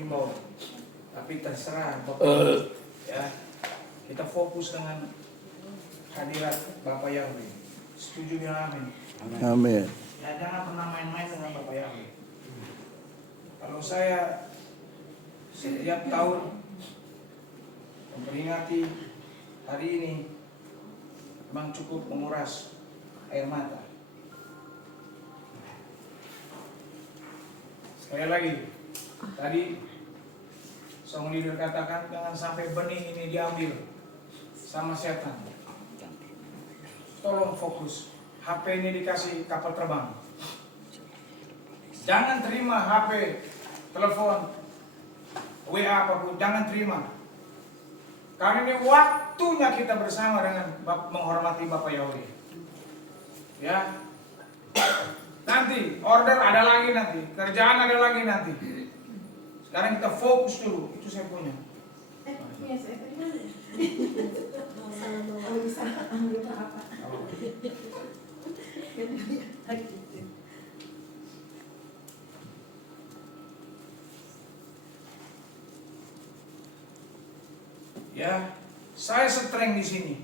menghimbau, tapi terserah Bapak. Ya, kita fokus dengan hadirat Bapak Yahweh. Setuju bilang amin. Amin. Ya, jangan pernah main-main dengan Bapak Yahweh. Kalau saya setiap tahun memperingati hari ini, memang cukup menguras air mata. Sekali lagi, tadi song leader katakan jangan sampai benih ini diambil sama setan. Tolong fokus. HP ini dikasih kapal terbang. Jangan terima HP, telepon, WA apapun, jangan terima. Karena ini waktunya kita bersama dengan menghormati Bapak Yahweh. Ya. Nanti order ada lagi nanti, kerjaan ada lagi nanti. Sekarang kita fokus dulu, itu saya punya. Bisa ambil apa? Ya, saya strength di sini.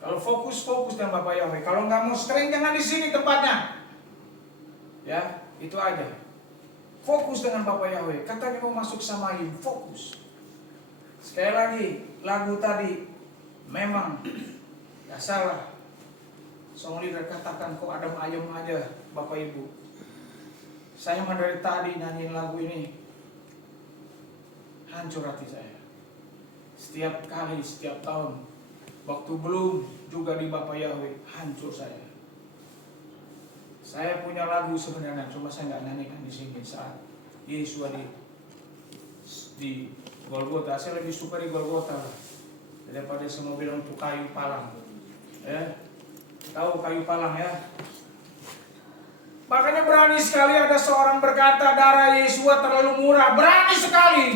Kalau fokus dengan Bapak Yahweh. Kalau nggak mau strength jangan di sini tempatnya. Ya, itu aja. Fokus dengan Bapak Yahweh. Katanya mau masuk Samayim, fokus. Sekali lagi, lagu tadi memang nggak salah. Song leader katakan kok adem ayem aja Bapak Ibu. Saya dari tadi nyanyiin lagu ini, hancur hati saya. Setiap kali, setiap tahun, waktu belum juga di Bapak Yahweh, hancur saya. Saya punya lagu sebenarnya, cuma saya nggak nyanyikan di sini saat Yesus di Golgota. Saya lebih suka di Golgota daripada semua bilang untuk kayu palang. Ya, tahu kayu palang ya? Makanya berani sekali ada seorang berkata darah Yesus terlalu murah. Berani sekali.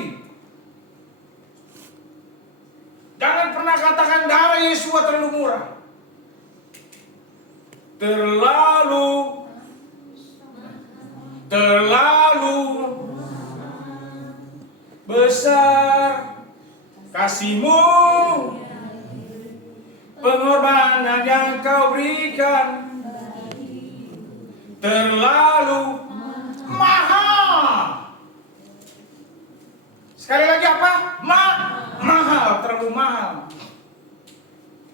Jangan pernah katakan darah Yesus terlalu murah. Terlalu besar kasih-Mu, pengorbanan yang Kau berikan terlalu mahal. Sekali lagi apa? Mahal, terlalu mahal.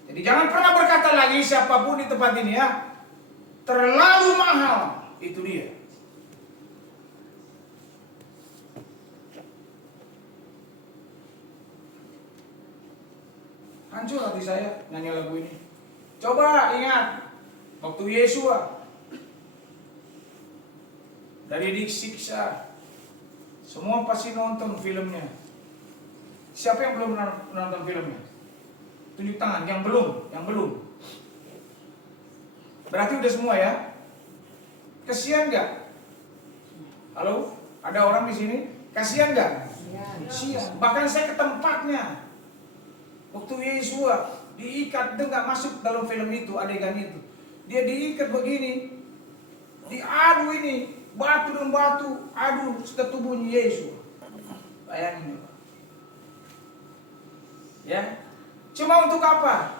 Jadi jangan pernah berkata lagi siapapun di tempat ini ya, terlalu mahal. Itu dia. Hancur hati saya nyanyi lagu ini. Coba ingat waktu Yesua dari disiksa, semua pasti nonton filmnya. Siapa yang belum nonton filmnya? Tunjuk tangan. Yang belum. Berarti udah semua ya. Kasihan nggak? Halo, ada orang di sini? Kasihan nggak? Kasihan. Bahkan saya ke tempatnya. Waktu Yesua diikat, dia nggak masuk dalam film itu, adegan itu. Dia diikat begini, diadu ini, batu dan batu, adu seketubuhnya Yesus. Bayangin. Ya, cuma untuk apa?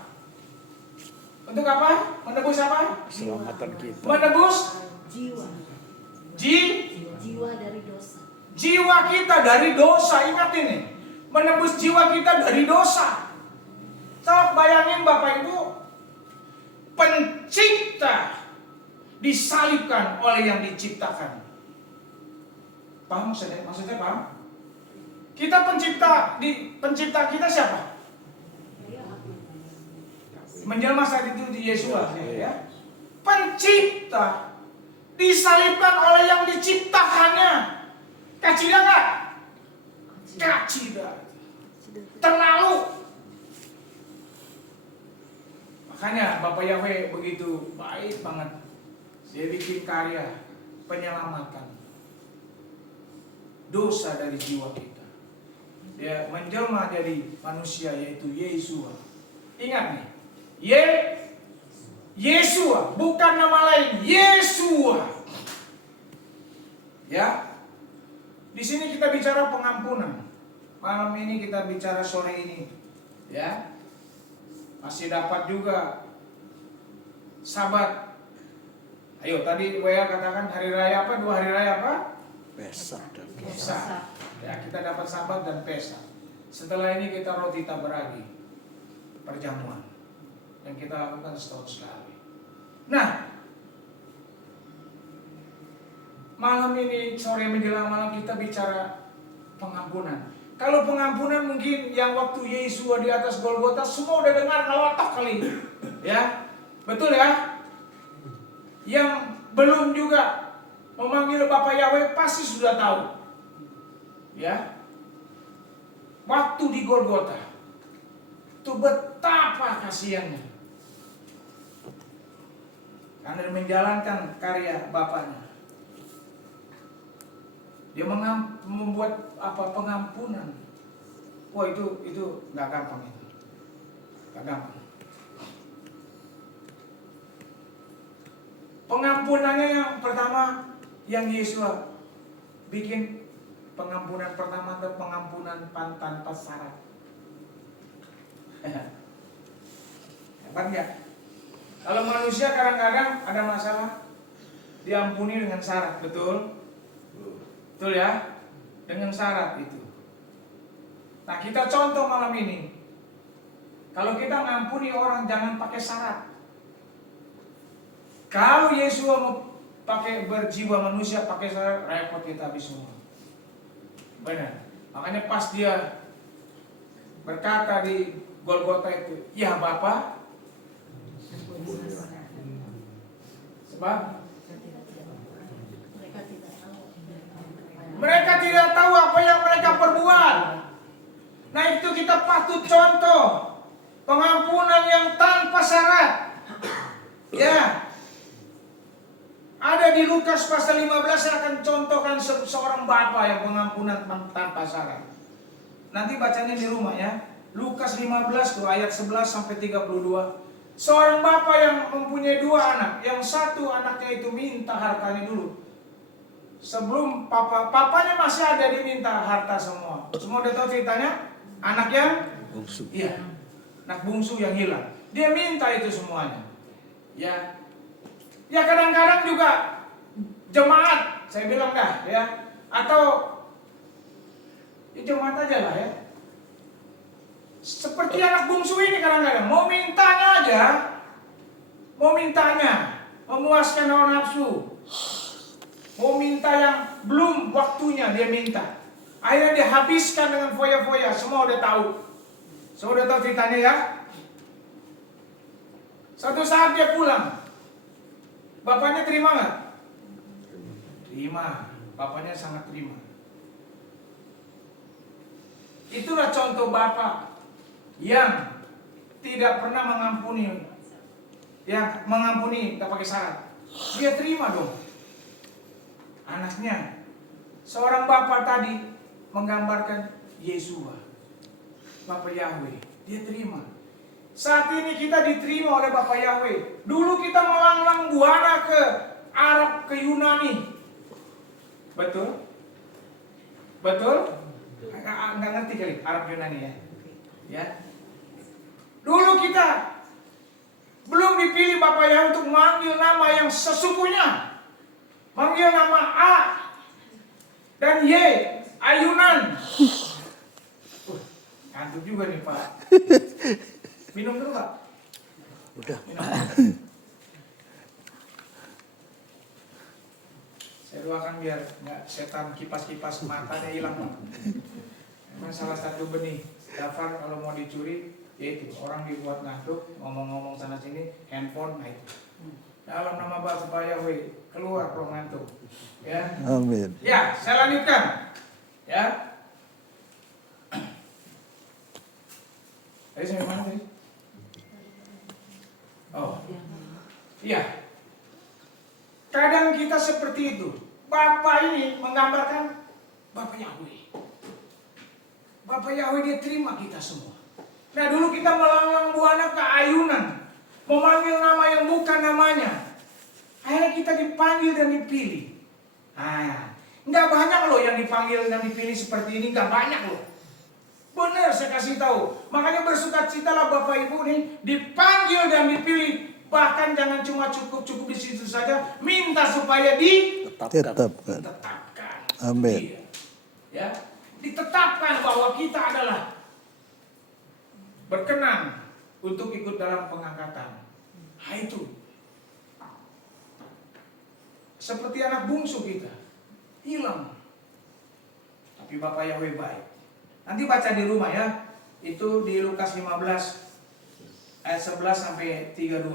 Untuk apa? Menebus apa? Keselamatan kita. Menebus Jiwa. Jiwa Dari dosa. Jiwa kita dari dosa. Ingat ini, menebus jiwa kita dari dosa. Coba bayangin Bapak Ibu, pencipta disalibkan oleh yang diciptakan. Paham maksudnya paham? Kita pencipta kita siapa? Menjelma saat itu di Yesus ya. Pencipta disalibkan oleh yang diciptakannya. Kacida nggak? Kacida. Terlalu. Makanya Bapak Yahweh begitu baik banget. Dia bikin karya penyelamatan dosa dari jiwa kita. Dia menjelma jadi manusia yaitu Yesua. Ingat nih, Yesua, bukan nama lain, Yesua. Ya, Di sini kita bicara pengampunan. Malam ini kita bicara sore ini, ya. Masih dapat juga Sabat. Ayo tadi WA katakan hari raya apa? 2 hari raya apa? Pesak dan Pesta. Ya, kita dapat Sabat dan pesta. Setelah ini kita roti tak beragi, perjamuan yang kita lakukan setahun sekali. Nah, malam ini sore menjelang malam kita bicara pengampunan. Kalau pengampunan mungkin yang waktu Yesus di atas Golgota semua udah dengar kalau otak kali, ya. Betul ya? Yang belum juga memanggil Bapak Yahweh pasti sudah tahu. Ya. Waktu di Golgota itu betapa kasihannya. Karena dia menjalankan karya Bapaknya. Dia membuat pengampunan. Wah itu nggak gampang itu. Nggak gampang. Pengampunannya yang pertama yang Yesus bikin pengampunan pertama itu pengampunan tanpa syarat. Hebat nggak? Kalau manusia kadang-kadang ada masalah diampuni dengan syarat, betul? Betul ya? Dengan syarat itu. Nah kita contoh malam ini. Kalau kita ngampuni orang jangan pakai syarat. Kalau Yesus mau pakai berjiwa manusia pakai syarat, repot kita habis semua. Benar. Makanya pas dia berkata di Golgota itu, ya Bapa, sebab mereka tidak tahu apa yang mereka perbuat. Nah itu kita patut contoh pengampunan yang tanpa syarat. Ya. Ada di Lukas pasal 15 saya akan contohkan seorang bapa yang pengampunan tanpa syarat. Nanti bacanya di rumah ya. Lukas 15 tuh ayat 11 sampai 32. Seorang bapa yang mempunyai 2 anak, yang satu anaknya itu minta hartanya dulu. Sebelum papanya masih ada diminta harta semua. Semua udah tahu ceritanya? Anak yang bungsu. Iya. Anak bungsu yang hilang. Dia minta itu semuanya. Ya. Ya kadang-kadang juga jemaat, saya bilang dah ya, atau ya jemaat aja lah ya. Seperti anak bungsu ini kadang-kadang mau mintanya, memuaskan hawa nafsu, mau minta yang belum waktunya dia minta. Akhirnya dia habiskan dengan foya-foya, semua udah tahu. Semua udah tahu ceritanya ya. Satu saat dia pulang. Bapaknya terima nggak? Terima. Bapaknya sangat terima. Itulah contoh bapak yang tidak pernah mengampuni. Yang mengampuni tak pakai syarat. Dia terima dong. Anaknya. Seorang bapak tadi menggambarkan Yesua. Bapak Yahweh. Dia terima. Saat ini kita diterima oleh Bapak Yahweh. Dulu kita melanglang buana ke Arab, ke Yunani. Betul? Betul? Nggak ngerti kali Arab Yunani ya? Ya. Dulu kita belum dipilih Bapak Yahweh untuk manggil nama yang sesungguhnya. Manggil nama A dan Y, ayunan. Ngantuk juga nih Pak. Minum dulu Pak. Udah. Minum. Saya doakan biar nggak setan kipas-kipas matanya hilang Pak. Memang salah satu benih daftar kalau mau dicuri yaitu orang dibuat ngantuk, ngomong-ngomong sana sini, handphone, nah itu. Dalam nama Bapak Yahweh keluar roh ngantuk. Ya. Amin. Ya, saya lanjutkan. Ya. Tadi sampai mana tadi? Oh, iya. Kadang kita seperti itu. Bapak ini menggambarkan Bapak Yahweh. Bapak Yahweh dia terima kita semua. Nah dulu kita melanglang buana ke ayunan, memanggil nama yang bukan namanya. Akhirnya kita dipanggil dan dipilih. Nah, Nggak banyak loh yang dipanggil dan dipilih seperti ini, nggak banyak loh. Benar, saya kasih tahu. Makanya bersukacitalah Bapak Ibu nih, dipanggil dan dipilih. Bahkan jangan cuma cukup di situ saja, minta supaya Tetapkan. ditetapkan. Amin. Iya. Ya, ditetapkan bahwa kita adalah berkenan untuk ikut dalam pengangkatan. Nah itu. Seperti anak bungsu kita, hilang. Tapi Bapak Yahweh baik. Nanti baca di rumah ya. Itu di Lukas 15 ayat 11 sampai 32.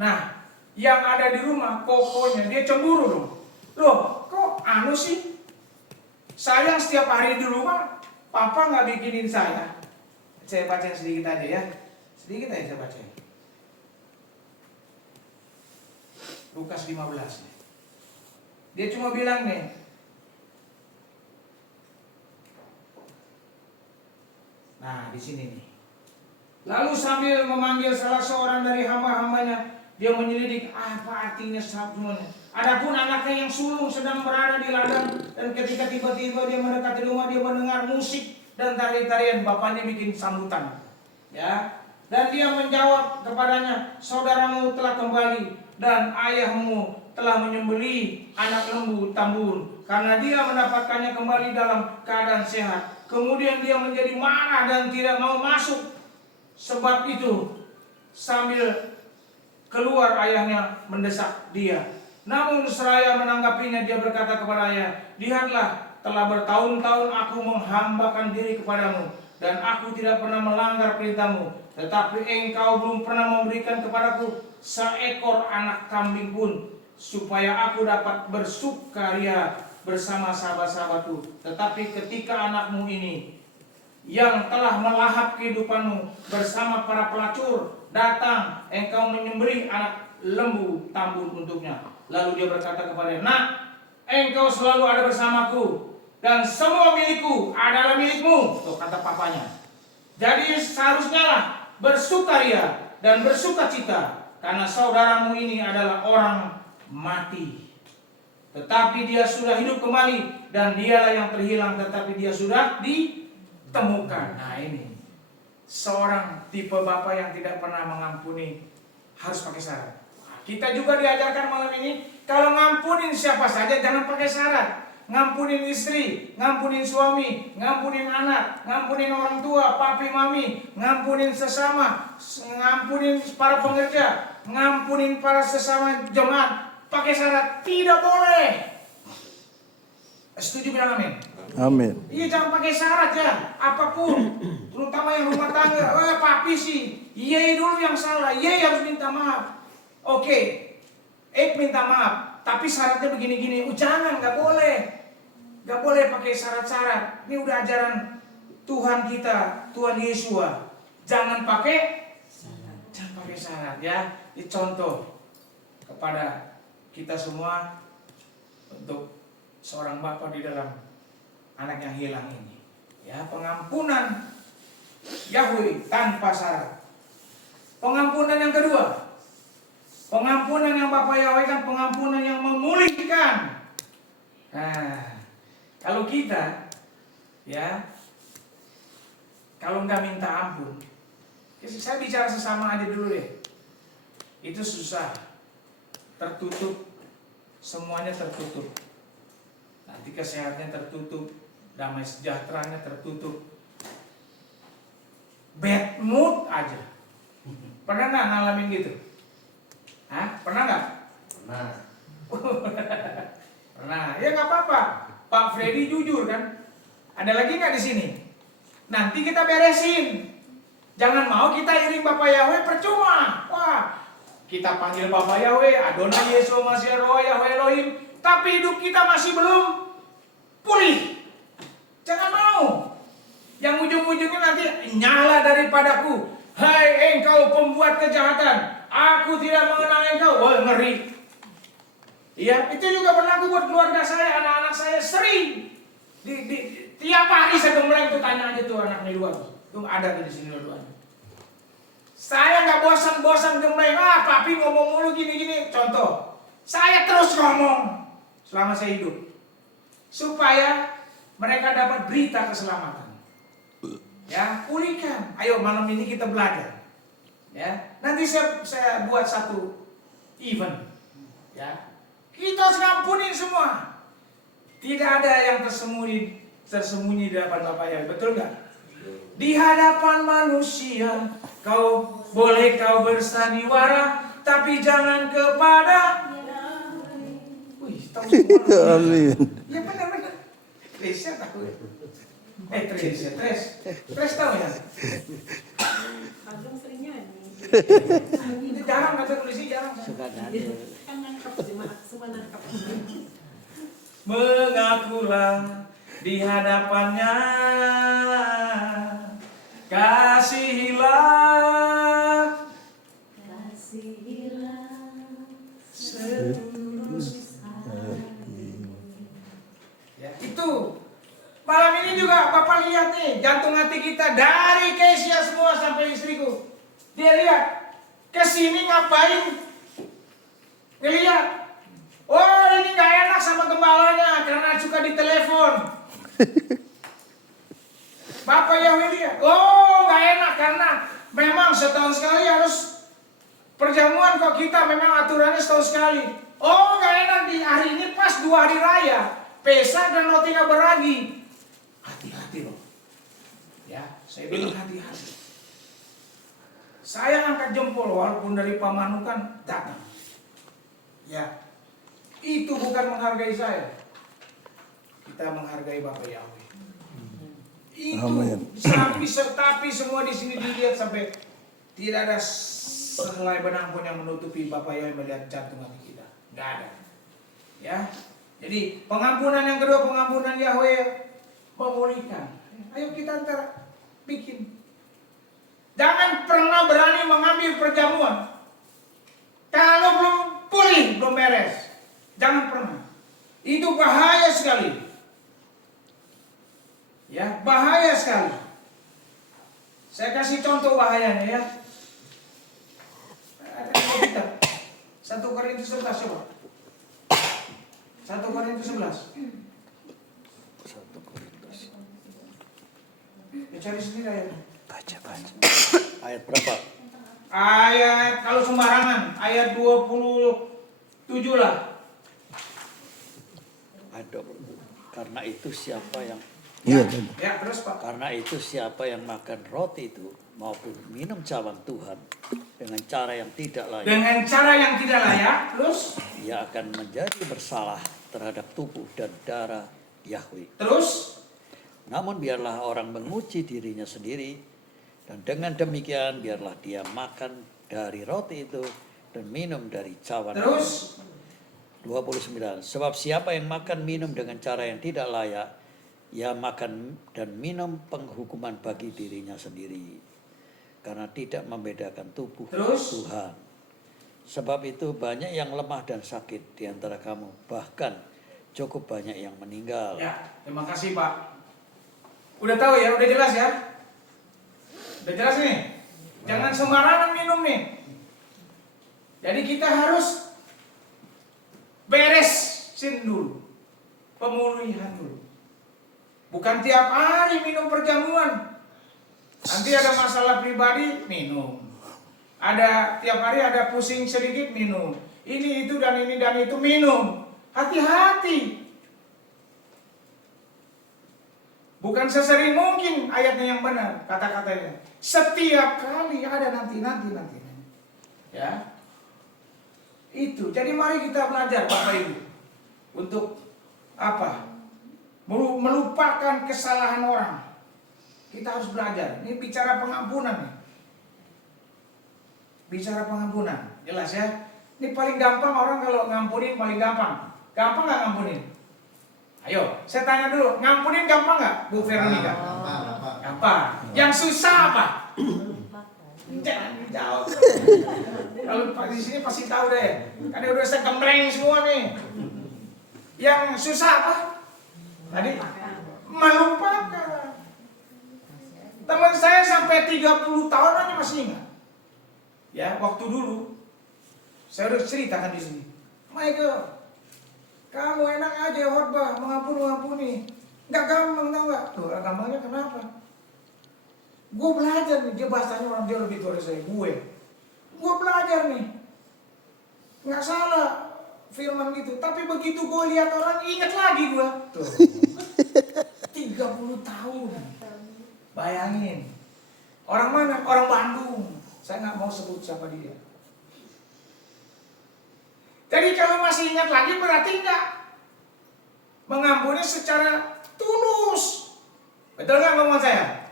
Nah, yang ada di rumah pokoknya dia cemburu dong. Loh, kok anu sih? Saya setiap hari di rumah, papa nggak bikinin saya. Saya bacain sedikit aja ya. Sedikit aja saya bacain. Lukas 15. Dia cuma bilang nih, nah, di sini nih. Lalu sambil memanggil salah seorang dari hamba-hambanya, dia menyelidik apa artinya semuanya. Adapun anaknya yang sulung sedang berada di ladang, dan ketika tiba-tiba dia mendekati rumah, dia mendengar musik dan tarian-tarian. Bapaknya bikin sambutan, ya. Dan dia menjawab kepadanya, saudaramu telah kembali dan ayahmu telah menyembelih anak lembu tambun, karena dia mendapatkannya kembali dalam keadaan sehat. Kemudian dia menjadi marah dan tidak mau masuk. Sebab itu sambil keluar ayahnya mendesak dia. Namun seraya menanggapinya, dia berkata kepada ayah, lihatlah, telah bertahun-tahun aku menghambakan diri kepadamu, dan aku tidak pernah melanggar perintahmu. Tetapi engkau belum pernah memberikan kepadaku seekor anak kambing pun, supaya aku dapat bersukaria bersama sahabat-sahabatku. Tetapi ketika anakmu ini yang telah melahap kehidupanmu bersama para pelacur datang, engkau menyembelih anak lembu tambun untuknya. Lalu dia berkata kepadanya, nak, engkau selalu ada bersamaku, dan semua milikku adalah milikmu. Tuh kata papanya. Jadi seharusnya lah bersukaria dan bersukacita, karena saudaramu ini adalah orang mati, tetapi dia sudah hidup kembali, dan dialah yang terhilang, tetapi dia sudah ditemukan. Nah ini, seorang tipe bapak yang tidak pernah mengampuni harus pakai syarat. Nah, kita juga diajarkan malam ini, kalau ngampunin siapa saja jangan pakai syarat. Ngampunin istri, ngampunin suami, ngampunin anak, ngampunin orang tua, papi mami, ngampunin sesama, ngampunin para pengerja, ngampunin para sesama jemaat. Pakai syarat tidak boleh. Setuju bilang amin? Amin. Iya, jangan pakai syarat ya. Apapun, terutama yang rumah tangga. Papi sih, iya dulu yang salah, iya harus minta maaf. Oke, minta maaf, tapi syaratnya begini-gini. Jangan, nggak boleh. Nggak boleh pakai syarat-syarat. Ini udah ajaran Tuhan kita, Tuhan Yesus. Jangan pakai syarat ya. Ini contoh kepada kita semua untuk seorang bapak di dalam anak yang hilang ini. Ya, pengampunan Yahweh tanpa syarat. Pengampunan yang kedua, pengampunan yang Bapak Yahweh kan pengampunan yang memulihkan. Nah, kalau kita ya, kalau nggak minta ampun, saya bicara sesama aja dulu deh. Itu susah, tertutup, semuanya tertutup. Nanti kesehatannya tertutup, damai sejahteranya tertutup. Bad mood aja. Pernah nggak ngalamin gitu? Hah? Pernah nggak? Pernah. Pernah. Ya nggak apa-apa. Pak Freddy jujur kan. Ada lagi nggak di sini? Nanti kita beresin. Jangan mau kita iring Bapak Yahweh percuma. Wah, kita panggil Bapak Yahweh, Adonai Yesus Masih Roh Yahweh Elohim, tapi hidup kita masih belum pulih. Jangan mau. Yang ujung-ujungnya nanti nyala daripadaku. Hai engkau pembuat kejahatan, aku tidak mengenal engkau. Wah, ngeri. Iya, itu juga berlaku buat keluarga saya, anak-anak saya sering. Tiap hari saya gembleng tuh, tanya aja tuh anaknya dua tuh. Tuh ada tuh di sini dua-duanya. Saya nggak bosan-bosan gembleng. Papi ngomong mulu gini-gini. Contoh, saya terus ngomong selama saya hidup. supaya mereka dapat berita keselamatan. Ya, pulihkan. Ayo malam ini kita belajar. Ya, nanti saya buat satu event. Ya, kita harus ngampunin semua. Tidak ada yang tersembunyi di hadapan Bapak ya, betul nggak? Di hadapan manusia kau bersandiwara, tapi jangan kepada. Wih, tahu semua. Amin. Ya benar. Treasure tahu ya. Tres tahu ya. Agung sering nyanyi. Ini jarang kata polisi jarang. Kan nangkap jemaat semua nangkap. Mengakulah di hadapannya, kasihilah setulus hati. Ya, itu malam ini juga Bapak lihat nih jantung hati kita dari Kesia semua sampai istriku. Dia lihat kesini ngapain? Ngelihat. Oh ini gak enak sama gembalanya karena suka ditelepon. Bapak Yahweh lihat. Oh gak enak karena memang setahun sekali harus perjamuan kok kita memang aturannya setahun sekali. Oh gak enak di hari ini pas 2 hari raya. Pesak dan roti gak beragi. Hati-hati loh. Ya saya bilang hati-hati. Saya angkat jempol walaupun dari Pamanukan datang. Ya. Itu bukan menghargai saya. Kita menghargai Bapak Yahweh. Itu. Amin. Tapi semua di sini dilihat sampai tidak ada sehelai benang pun yang menutupi Bapak Yahweh melihat jantung hati kita. Nggak ada. Ya. Jadi pengampunan yang kedua, pengampunan Yahweh memulihkan. Ayo kita antara bikin. Jangan pernah berani mengambil perjamuan kalau belum pulih, belum beres. Jangan pernah. Itu bahaya sekali. Ya, bahaya sekali. Saya kasih contoh bahayanya ya. Ada kita. 1 Korintus 11 coba. 1 Korintus 11. Ya, cari sendiri ayatnya. Baca. Ayat berapa? Ayat kalau sembarangan ayat 27 lah. Ada. Karena itu siapa yang Iya. Ya, terus Pak. Karena itu siapa yang makan roti itu maupun minum cawan Tuhan dengan cara yang tidak layak, Dengan cara yang tidak layak, terus ia akan menjadi bersalah terhadap tubuh dan darah Yahweh. terus Namun biarlah orang menguji dirinya sendiri, dan dengan demikian biarlah dia makan dari roti itu dan minum dari cawan. terus 29. Sebab siapa yang makan minum dengan cara yang tidak layak, ia makan dan minum penghukuman bagi dirinya sendiri, karena tidak membedakan tubuh Terus? Tuhan. Sebab itu banyak yang lemah dan sakit di antara kamu, bahkan cukup banyak yang meninggal. ya, terima kasih Pak. Udah tahu ya, udah jelas ya. Udah jelas nih. Jangan sembarangan minum nih. Jadi kita harus beresin dulu, pemulihan dulu. Bukan tiap hari minum perjamuan. Nanti ada masalah pribadi, minum. Ada tiap hari ada pusing sedikit, minum. Ini itu dan ini dan itu, minum. Hati-hati. Bukan sesering mungkin ayatnya yang benar, kata-katanya. Setiap kali ada nanti. Ya. Itu. Jadi mari kita belajar Bapak Ibu untuk apa? Melupakan kesalahan orang. Kita harus belajar. Ini bicara pengampunan nih. Bicara pengampunan, jelas ya. Ini paling gampang orang kalau ngampunin paling gampang. Gampang nggak ngampunin? Ayo, saya tanya dulu, ngampunin gampang nggak, Bu Veronica? Gampang. Yang susah apa? Jangan dijawab. Kalau di sini pasti tahu deh. Karena udah saya gembreng semua nih. Yang susah apa? Tadi melupakan. Teman saya sampai 30 tahun aja masih ingat. Ya, waktu dulu saya udah ceritakan di sini. Michael, Kamu enak aja khotbah, mengampuni. Nggak gampang tau nggak? Tuh, gampangnya kenapa? Gue belajar nih, dia bahasanya orang dia lebih tua dari saya, gue belajar nih. Nggak salah firman gitu, tapi begitu gue lihat orang ingat lagi gue. Tuh. 30 tahun. Bayangin. Orang mana? Orang Bandung. Saya nggak mau sebut siapa dia. Jadi kalau masih ingat lagi berarti nggak mengampuni secara tulus. Betul nggak ngomong saya?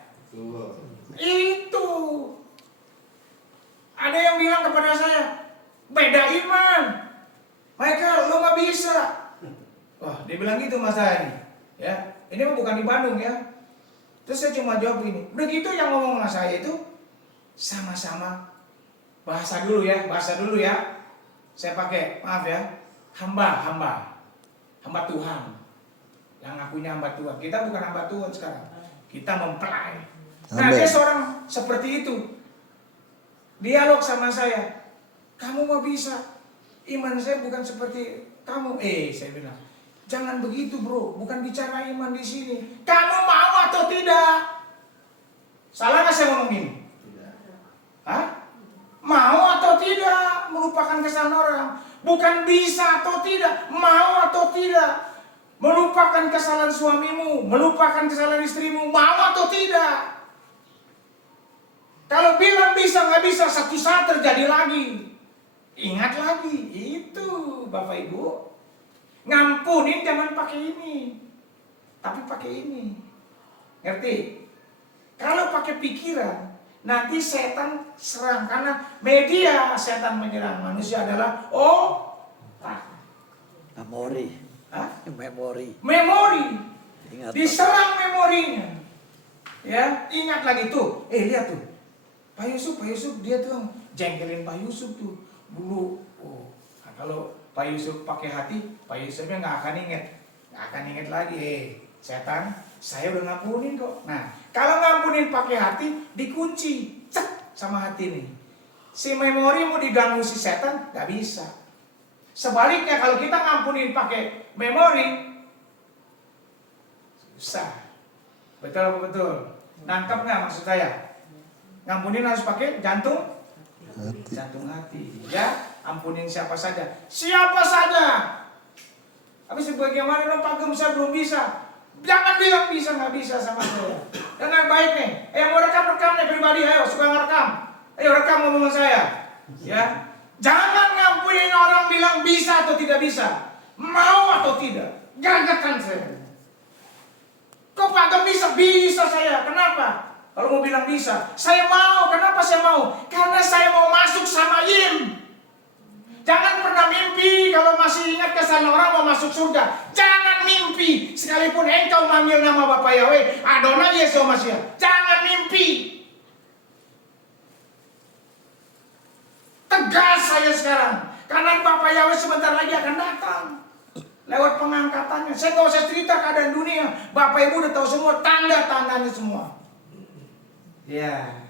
Itu. Ada yang bilang kepada saya, beda iman. Michael, lo nggak bisa. Wah, dia bilang gitu mas saya nih. Ya, ini mah bukan di Bandung ya. Terus saya cuma jawab ini. Udah gitu yang ngomong sama saya itu sama-sama bahasa dulu ya. Saya pakai, maaf ya, hamba Tuhan. Yang ngakunya hamba Tuhan. Kita bukan hamba Tuhan sekarang. Kita mempelai. Nah, dia seorang seperti itu. Dialog sama saya. Kamu mau bisa. Iman saya bukan seperti kamu. Saya bilang, jangan begitu bro. Bukan bicara iman di sini. Kamu mau atau tidak? Salah nggak saya ngomong gini? Hah? Mau atau tidak melupakan kesalahan orang? Bukan bisa atau tidak, mau atau tidak melupakan kesalahan suamimu, melupakan kesalahan istrimu, mau atau tidak? Kalau bilang bisa nggak bisa, satu saat terjadi lagi. Ingat lagi, itu Bapak Ibu. Ngampunin jangan pakai ini, tapi pakai ini. Ngerti? Kalau pakai pikiran, nanti setan serang. Karena media setan menyerang manusia adalah Memori. Hah? Memori. Ingat. Diserang memorinya. Ya, ingat lagi tuh. Lihat tuh. Pak Yusuf dia tuh jengkelin Pak Yusuf tuh dulu. Nah, kalau Pak Yusuf pakai hati, Pak Yusufnya nggak akan inget lagi. Setan, saya udah ngampunin kok. Nah, kalau ngampunin pakai hati, dikunci, cek sama hati nih. Si memori mau diganggu si setan, nggak bisa. Sebaliknya kalau kita ngampunin pakai memori, susah. Betul apa betul? Nangkep nggak maksud saya? Ngampunin harus pakai jantung hati. Ya, ampunin siapa saja. Habis bagaimana dong Pak Gem, saya belum bisa. Jangan bilang bisa nggak bisa sama saya. Dengan baik nih. Yang mau rekam nih pribadi, ayo suka ngerekam. Ayo rekam ngomong saya. Ya, jangan ngampunin orang bilang bisa atau tidak bisa, mau atau tidak. Gagakan saya. Kok Pak Gem bisa saya. Kenapa? Kalau mau bilang bisa, saya mau. Kenapa saya mau? Karena saya mau masuk sama Im. Jangan pernah mimpi kalau masih ingat kesalahan orang mau masuk surga. Jangan mimpi. Sekalipun engkau manggil nama Bapak Yahweh, Adonai Yesus Masiah. Jangan mimpi. Tegas saya sekarang. Karena Bapak Yahweh sebentar lagi akan datang. Lewat pengangkatannya. Saya gak usah cerita keadaan dunia. Bapak Ibu udah tahu semua tanda-tandanya semua. Ya,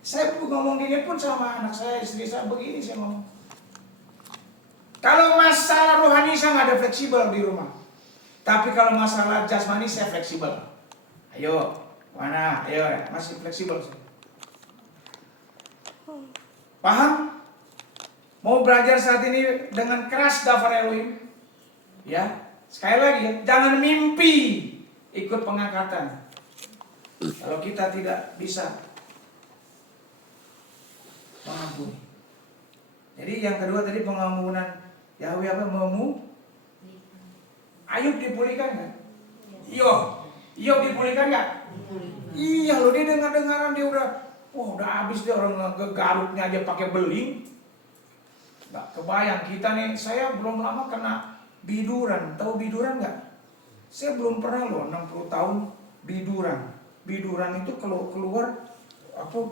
saya ngomong gini pun sama anak saya, istri saya begini saya ngomong. Kalau masalah rohani saya nggak ada fleksibel di rumah. Tapi kalau masalah jasmani saya fleksibel. Ayo, mana? Ayo, masih fleksibel saya. Paham? Mau belajar saat ini dengan keras daftar Elohim? Ya, sekali lagi ya, jangan mimpi ikut pengangkatan. Kalau kita tidak bisa mengampuni. Jadi yang kedua tadi pengampunan Yahweh apa? Ayub dipulihkan kan? Iyop dipulihkan nggak? Iya loh, dia dengar-dengaran dia udah habis dia, orang ngegaruknya aja pakai beling. Nggak kebayang kita nih, saya belum lama kena biduran. Tahu biduran nggak? Saya belum pernah loh 60 tahun biduran. Biduran itu kalau keluar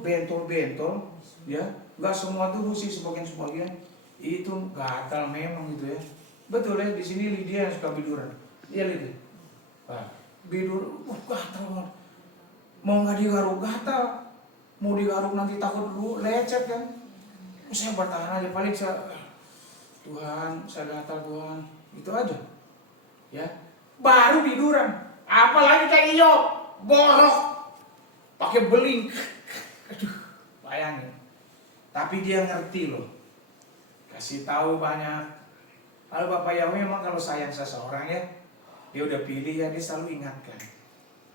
bentol-bentol, ya, nggak semua tubuh sih, sebagian itu gatal memang gitu ya. Betul ya, di sini Lydia yang suka biduran. Iya Lydia. Bidur, gatal banget. Mau nggak digaruk gatal, mau digaruk nanti takut dulu lecet kan. Saya bertahan aja, paling Tuhan, saya gatal Tuhan, itu aja. ya, baru tiduran. Apalagi kayak Iyob, borok, pakai beling. Aduh, bayangin. Tapi dia ngerti loh, kasih tahu banyak. Kalau Bapak Yahweh memang kalau sayang seseorang ya, dia udah pilih ya, dia selalu ingatkan.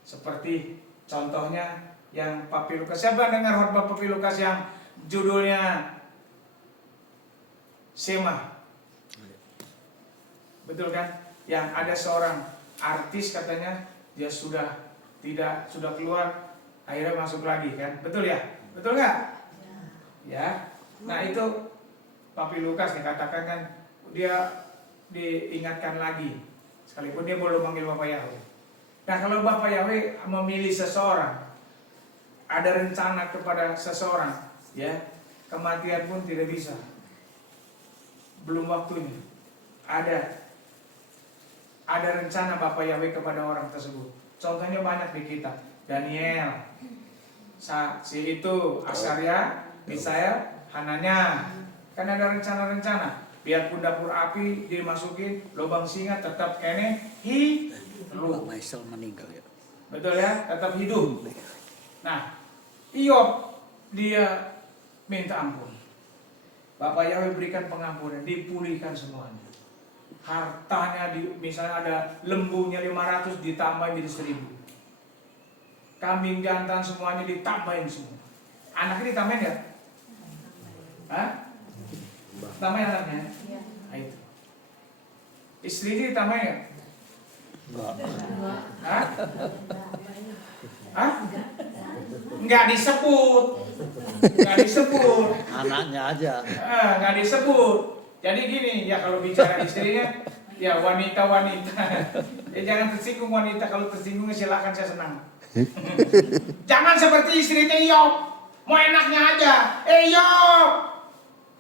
Seperti contohnya yang Papi Lukas. Siapa yang dengar khotbah Papi Lukas yang judulnya Sema? Betul kan? Yang ada seorang artis katanya dia sudah keluar, akhirnya masuk lagi kan? Betul ya? Betul nggak? Ya. Nah itu Papi Lukas yang katakan kan dia diingatkan lagi, sekalipun dia belum manggil Bapak Yahweh. Nah kalau Bapak Yahweh memilih seseorang, ada rencana kepada seseorang, ya kematian pun tidak bisa, belum waktunya. Ada rencana Bapak Yahweh kepada orang tersebut. Contohnya banyak di kita. Daniel, si itu Asaria, Misael, Hananya. Kan ada rencana-rencana. Biarpun dapur api dimasukin, lubang singa tetap kene Pak Maisel meninggal ya. betul ya, tetap hidup. Nah, Iyob dia minta ampun. Bapak Yahweh berikan pengampunan, dipulihkan semuanya. Hartanya misalnya ada lembunya 500 ditambahin jadi 1000. Kambing jantan semuanya ditambahin semua. Anaknya ditambahin ya? Hah? Tambahin anaknya? Nah, itu. Istrinya ditambahin ya? Hah? Hah? Enggak disebut. Enggak disebut. Anaknya aja. Enggak disebut. Jadi gini, ya kalau bicara istrinya, ya wanita-wanita. Ya jangan tersinggung wanita, kalau tersinggung silakan, saya senang. Jangan seperti istrinya Iyob. Mau enaknya aja. Iyob,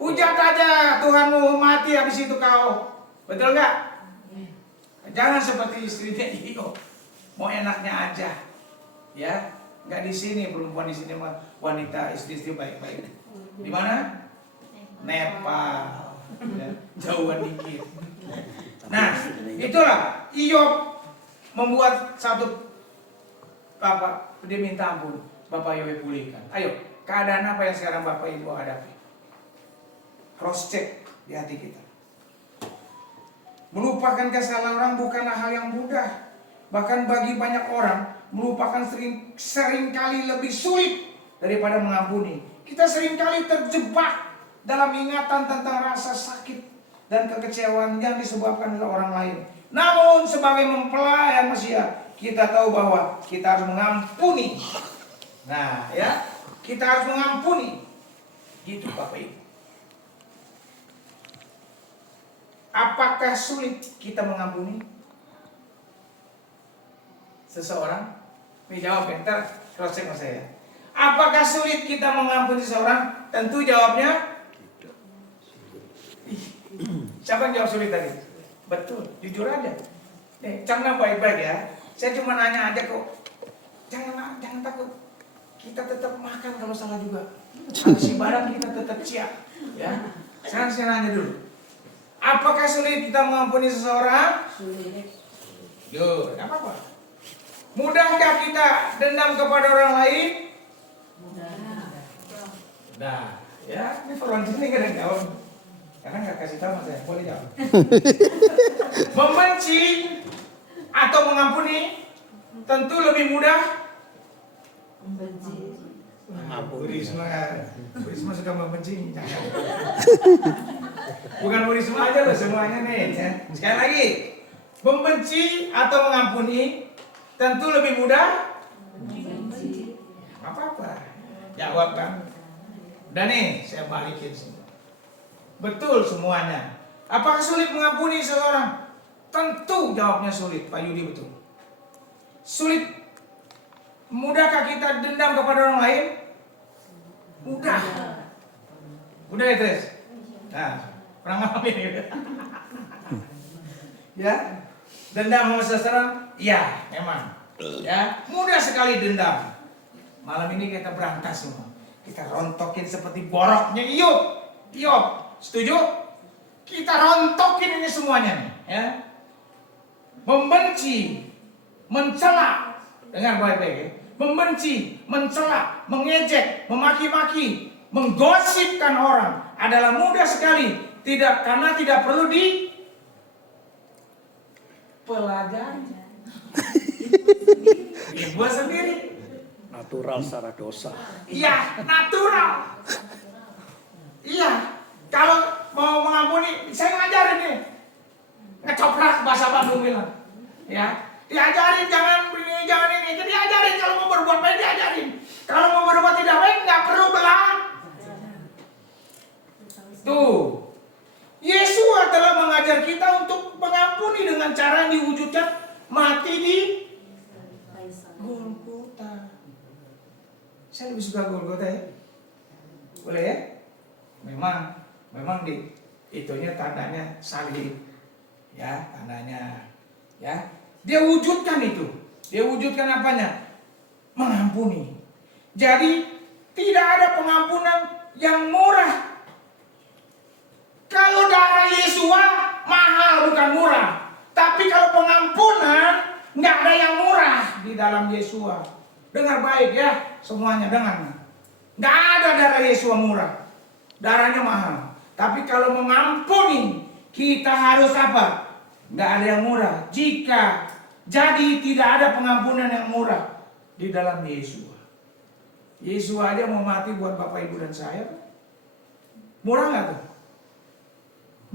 hujat aja Tuhanmu, mati habis itu kau. Betul nggak? Jangan seperti istrinya Iyob. Mau enaknya aja. Ya, nggak di sini perempuan, di sini wanita, istri-istri baik-baik. Di mana? Nepal. Ya, jauhan dikit. Nah, itulah Iyob membuat satu dia minta ampun, Bapak Yahweh pulihkan. Ayo, keadaan apa yang sekarang Bapak Ibu hadapi? Cross check di hati kita. Melupakan kesalahan orang bukanlah hal yang mudah. Bahkan bagi banyak orang, melupakan seringkali lebih sulit daripada mengampuni. Kita seringkali terjebak dalam ingatan tentang rasa sakit dan kekecewaan yang disebabkan oleh orang lain. Namun sebagai mempelayan Mesias, kita tahu bahwa kita harus mengampuni. Nah ya, kita harus mengampuni. Gitu Bapak Ibu. Apakah sulit kita mengampuni seseorang? Ini jawab ya, ntar cross check sama saya. Apakah sulit kita mengampuni seseorang? Tentu jawabnya siapa yang jawab sulit tadi? Betul, jujur aja. Nih, jangan baik-baik ya. Saya cuma nanya aja kok. Jangan takut. Kita tetap makan kalau salah juga. Habis ibadah kita tetap siap. Ya. Sekarang saya nanya dulu. Apakah sulit kita mengampuni seseorang? Sulit. Yo, enggak apa-apa. Mudahkah kita dendam kepada orang lain? Mudah. Nah, ya, ini perlu sini kan jawab. Karena nggak kasih tahu mas saya, boleh jawab. Membenci atau mengampuni tentu lebih mudah. Membenci. Bu Risma suka membenci. Bukan Bu Risma aja loh, semuanya nih. Ya. Sekali lagi, membenci atau mengampuni tentu lebih mudah. Membenci. Apa-apa? Jawab kan. Dan nih, saya balikin semua. Betul semuanya. Apakah sulit mengampuni seseorang? Tentu jawabnya sulit, Pak Yudi, betul. Sulit. Mudahkah kita dendam kepada orang lain? Mudah. Mudah ya, Tris? Nah, pernah ngalamin gitu. Ya, dendam sama seseorang? Ya, memang. Ya, mudah sekali dendam. Malam ini kita berantas semua. Kita rontokin seperti boroknya Iyob. Setuju? Kita rontokin ini semuanya nih, ya. membenci, mencela, dengar baik-baik ya. Membenci, mencela, mengejek, memaki-maki, menggosipkan orang adalah mudah sekali, karena tidak perlu dipelajari. Ya, buat sendiri. Natural secara dosa. Iya, natural. Iya, kalau mau mengampuni, saya ngajarin nih. Ngecoprak bahasa Bandung bilang. Ya, diajarin jangan ini, jangan ini. Jadi diajarin kalau mau berbuat baik diajarin. Kalau mau berbuat tidak baik nggak perlu belajar. Tuh, Yesus telah mengajar kita untuk mengampuni dengan cara yang diwujudkan mati di Golgota. Saya lebih suka Golgota ya. Boleh ya? Memang di itunya tandanya salib. Ya, tandanya. Ya. Dia wujudkan itu. Dia wujudkan apanya? Mengampuni. Jadi tidak ada pengampunan yang murah. Kalau darah Yesua mahal bukan murah. Tapi kalau pengampunan nggak ada yang murah di dalam Yesua. Dengar baik ya, semuanya dengar. Nggak ada darah Yesua murah. Darahnya mahal. Tapi kalau mengampuni, kita harus apa? Nggak ada yang murah. Jika jadi tidak ada pengampunan yang murah di dalam Yesua. Yesua aja mau mati buat Bapak Ibu dan saya. Murah nggak tuh?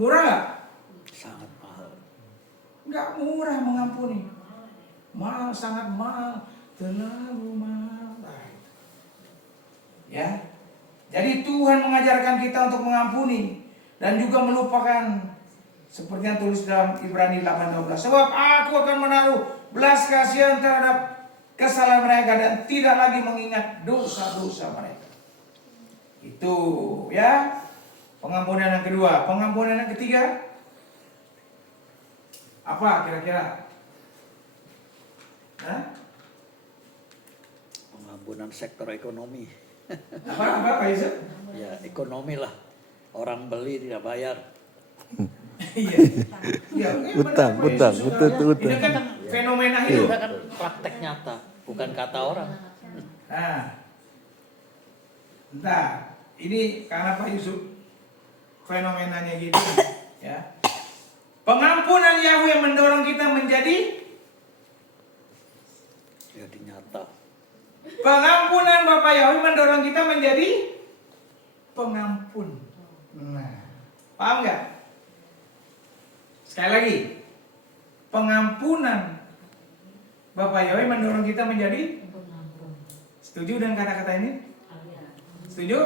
Murah nggak? Sangat mahal. Nggak murah mengampuni. Mahal, sangat mahal. Terlalu mahal. Ya. Jadi Tuhan mengajarkan kita untuk mengampuni dan juga melupakan seperti yang tulis dalam Ibrani 8:12. Sebab aku akan menaruh belas kasihan terhadap kesalahan mereka dan tidak lagi mengingat dosa-dosa mereka. Itu ya. Pengampunan yang kedua. Pengampunan yang ketiga. Apa kira-kira? Hah? Pengampunan sektor ekonomi. Apa Pak Yusuf? Ya, ekonomi lah. Orang beli tidak bayar. Iya. Iya, Utang. Ini kan fenomena Itu hidup. kan praktek nyata, bukan kata orang. Nah, entah. Ini karena Pak Yusuf fenomenanya gitu, ya. Pengampunan Yahweh yang mendorong kita menjadi Jadi nyata. pengampunan Bapak Yahweh mendorong kita menjadi pengampun. Nah, paham nggak? Sekali lagi, pengampunan Bapak Yahweh mendorong kita menjadi. Setuju dengan kata-kata ini? Setuju?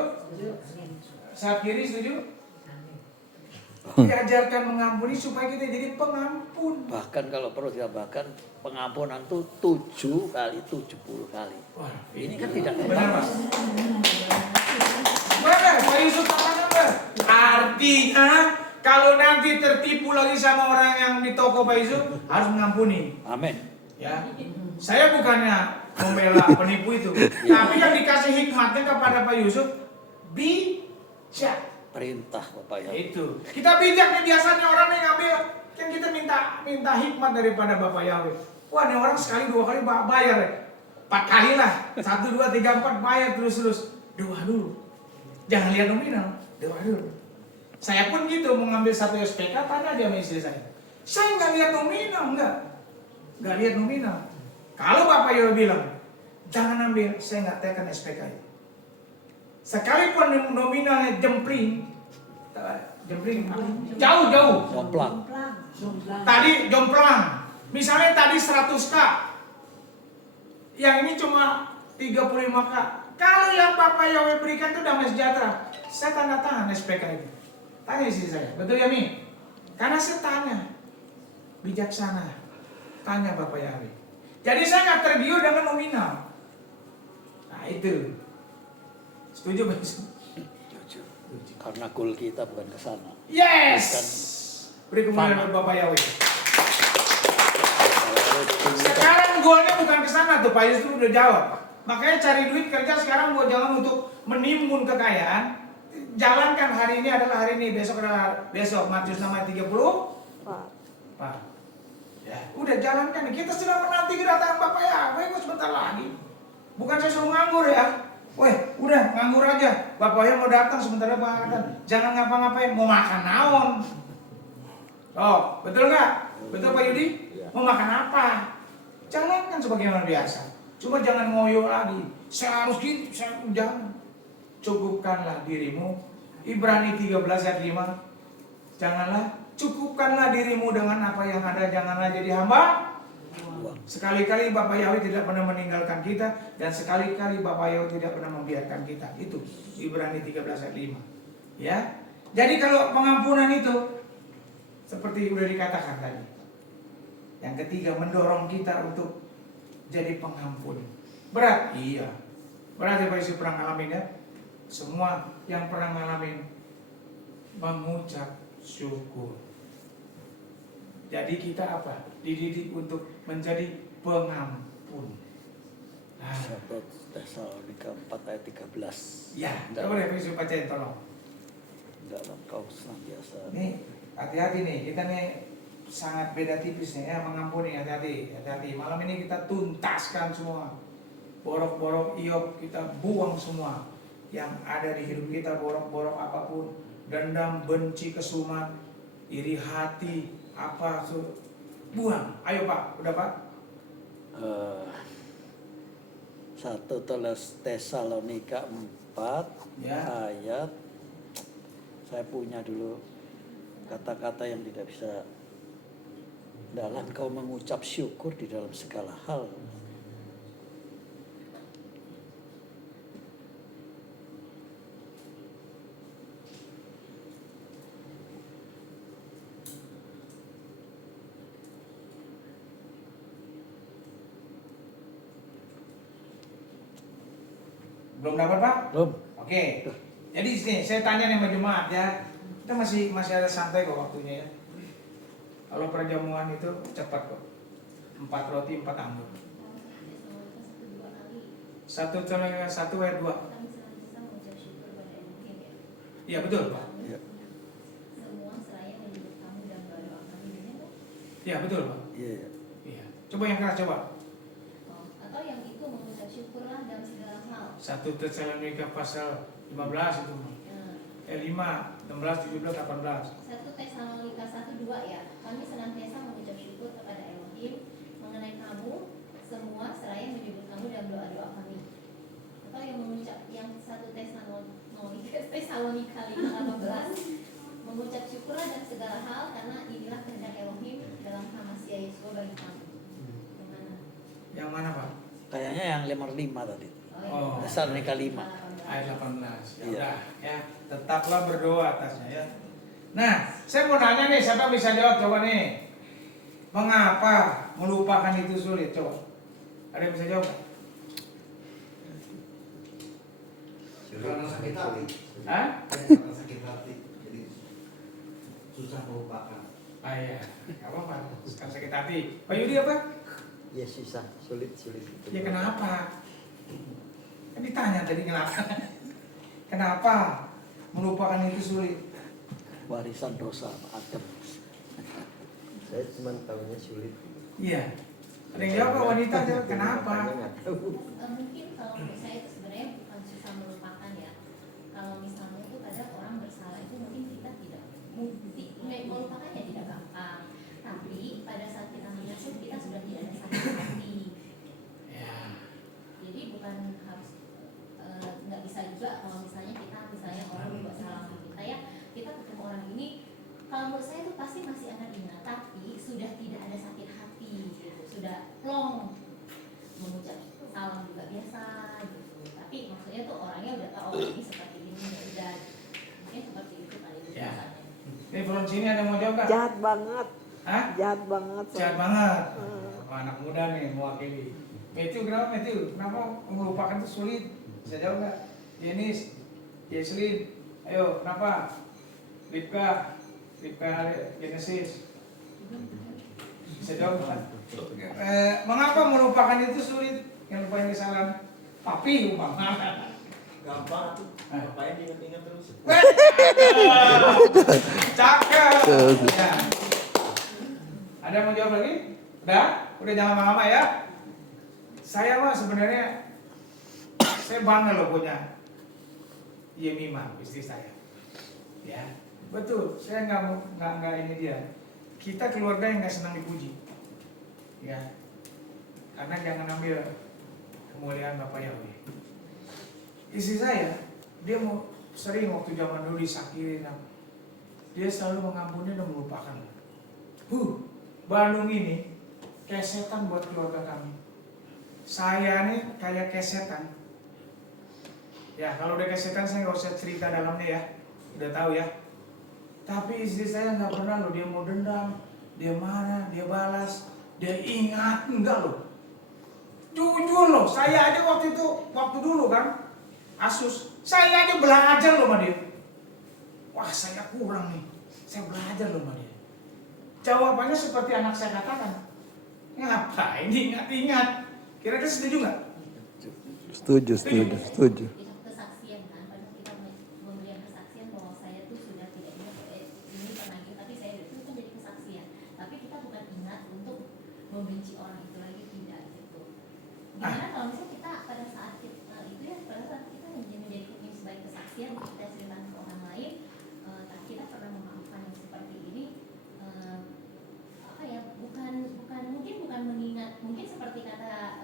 Saat kiri setuju? Diajarkan mengampuni supaya kita jadi pengampun. Bahkan kalau perlu ditambahkan pengampunan itu 7 kali 70 kali. Wah, Ini kan tidak benar Mas. Benar, Pak Yusuf katakan benar. Artinya kalau nanti tertipu lagi sama orang yang di toko Pak Yusuf harus mengampuni. Amin. Ya, saya bukannya membela penipu itu, tapi yang dikasih hikmatnya kepada Pak Yusuf bijak. Perintah Bapak ya. Itu. Kita bijak nih biasanya orang yang ngambil, kan kita minta hikmat daripada Bapak Yahweh. Wah, ini orang sekali 2 kali bayar ya. 4 kali lah. 1, 2, 3, 4 bayar terus. Doa dulu. Jangan lihat nominal, doa dulu. Saya pun gitu mau ngambil 1 SPK, tanya dia sama istri saya. Saya nggak lihat nominal, nggak lihat nominal. Kalau Bapak Yahweh bilang, jangan ambil, saya nggak tekan SPK itu. Sekalipun nominalnya jempling, jauh. Jomplang. Tadi jomplang, misalnya tadi 100K, yang ini cuma 35K. Kalau yang Bapak Yahweh berikan itu damai sejahtera, saya tanda tangan SPK itu. Tanya istri saya, betul ya Mi? Karena saya tanya, bijaksana, tanya Bapak Yahweh. Jadi saya nggak tergiur dengan nominal. Nah itu. Setuju Pak Yusuf? Setuju. Karena goal kita bukan ke sana. Yes. Bukan Beri kemuliaan fana. buat Bapak Yahweh. Kalau Sekarang goalnya bukan ke sana tuh Pak Yusuf udah jawab. Makanya cari duit kerja sekarang buat jangan untuk menimbun kekayaan. Jalankan hari ini adalah hari ini, besok adalah besok. Matius 6:30. Pak. Ya, udah jalankan. Kita sedang menanti kedatangan Bapak Yahweh kok sebentar lagi. Bukan saya suruh nganggur ya. Weh, udah nganggur aja. Bapak Yahweh mau datang sebentar lagi. Jangan ngapa-ngapain, mau makan naon. Oh, betul nggak? Betul Pak Yudi? Mau makan apa? Jalankan sebagaimana biasa. Cuma jangan ngoyo lagi. Saya harus gini, saya jangan. Cukupkanlah dirimu. Ibrani 13 ayat 5. Janganlah, cukupkanlah dirimu dengan apa yang ada. Janganlah jadi hamba. Sekali-kali Bapak Yahweh tidak pernah meninggalkan kita. Dan sekali-kali Bapak Yahweh tidak pernah membiarkan kita. Itu Ibrani 13 ayat 5. Ya. Jadi kalau pengampunan itu seperti sudah dikatakan tadi. Yang ketiga, mendorong kita untuk jadi pengampun. Berat? Iya. Berat ya Pak Yesus pernah ngalamin ya. Semua yang pernah ngalamin mengucap syukur. Jadi kita apa? Dididik untuk menjadi pengampun. Nah, 1 Tesalonika 4 ayat 13. ya, coba deh Pak Yesus bacain tolong. Dalam kau senantiasa. Nih, hati-hati nih, kita nih sangat beda tipis nih ya, mengampuni, hati-hati. Malam ini kita tuntaskan semua borok-borok Iyob, kita buang semua yang ada di hidup kita, borok-borok apapun, dendam, benci, kesumat, iri hati, apa buang. Ayo Pak, udah Pak? 1 Tesalonika 4 Ya. ayat, saya punya dulu kata-kata yang tidak bisa. Dalam kau mengucap syukur di dalam segala hal. Belum dapat Pak? Belum. Oke. Jadi sini saya tanya nih sama jemaat ya. Kita masih ada santai kok waktunya ya. Kalau perjamuan itu cepat kok. 4 roti 4 anggur. 1 Tesalonika 1 ayat 2. Iya betul Pak. Ya. Iya betul Pak. Iya. Iya. Coba yang keras coba. Atau yang itu mengucap syukurlah dalam segala hal. 1 Tesalonika pasal 15 itu. 5, 16, 17, 18. 1 Tesalonika 1:2 ya. Kami senantiasa mengucap syukur kepada Elohim mengenai kamu semua seraya menyebut kamu dalam doa-doa kami. Atau yang mengucap yang 1 Tesalonika 5:18 mengucap syukurlah dalam segala hal karena inilah kehendak Elohim dalam Masiah Yesua bagi kamu. Yang mana? Yang mana Pak? Kayaknya yang 55 tadi. Oh. Tesalonika 5. Ayat 18. Ya Iya. udah ya. Tetaplah berdoa atasnya ya. Nah, saya mau nanya nih, siapa bisa jawab coba nih? Mengapa melupakan itu sulit? Coba. Ada yang bisa jawab? Karena sakit hati. Hah? Karena sakit hati. Jadi susah melupakan. Ah iya, nggak apa-apa. Sekarang sakit hati. Pak Yudi apa? Ya susah, sulit. Ya kenapa? Kan ditanya tadi kenapa? Kenapa melupakan itu sulit? Warisan dosa Adam. Saya cuma tahunya sulit. Iya. Ada yang jawab Pak, wanita jawab kenapa? Mungkin kalau menurut saya itu sebenarnya bukan susah melupakan ya. Kalau misalnya itu kadang orang bersalah itu mungkin kita tidak melupakannya tidak gampang. Tapi pada saat kita menyesal kita sudah tidak ada sakit hati. Ya. Jadi bukan harus nggak bisa juga kalau misalnya orang berbuat salah sama kita ya, kita ketemu orang ini kalau menurut saya itu pasti masih akan ingat, tapi sudah tidak ada sakit hati gitu, sudah plong, mengucap salam juga biasa gitu, tapi maksudnya tuh orangnya udah tahu oh, ini seperti ini ya udah, mungkin seperti itu kali itu Ya. biasanya. Ini front sini ada yang mau jawab nggak? Jahat banget, Hah? jahat banget. Jahat banget. Oh, anak muda nih mewakili. Matthew kenapa Matthew? Kenapa melupakan itu sulit? Bisa jawab nggak? Jenis, Jesslyn, ayo kenapa? Ripka Genesis. Bisa jawab nggak? Mengapa melupakan itu sulit? Yang lupain kesalahan papi umpama. Gampang tuh. Ngapain ingat-ingat terus? Cakep. Ya. Ada yang mau jawab lagi? Udah jangan lama-lama ya. Saya mah sebenarnya saya bangga loh punya Yemima, istri saya. Ya, betul. Saya nggak ini dia. Kita keluarga yang nggak senang dipuji. Ya, karena jangan ambil kemuliaan Bapak Yahweh. Istri saya, dia mau sering waktu zaman dulu disakitin, dia selalu mengampuni dan melupakan. Bandung ini kayak setan buat keluarga kami. Saya nih kayak kesetan. Ya kalau udah kesetan saya nggak usah cerita dalamnya ya, udah tahu ya. Tapi istri saya nggak pernah loh, dia mau dendam, dia marah, dia balas, dia ingat, enggak loh. Jujur loh, saya aja waktu dulu kan, Asus, saya aja belajar loh sama dia. Wah saya kurang nih, saya belajar loh sama dia. Jawabannya seperti anak saya katakan, ngapain ingat-ingat? Kira-kira setuju nggak? Setuju. Itu kesaksian kan, pada kita memberikan kesaksian bahwa saya tuh sudah tidak ingat ini pernah gitu, tapi saya itu kan jadi kesaksian. Tapi kita bukan ingat untuk membenci orang itu lagi, tidak gitu. Gimana kalau misalnya kita pada saat kita itu ya, pada saat kita menjadi sebagai kesaksian, kita ceritakan ke orang lain, tapi kita pernah memaafkan yang seperti ini. Apa ya, bukan mengingat, mungkin seperti kata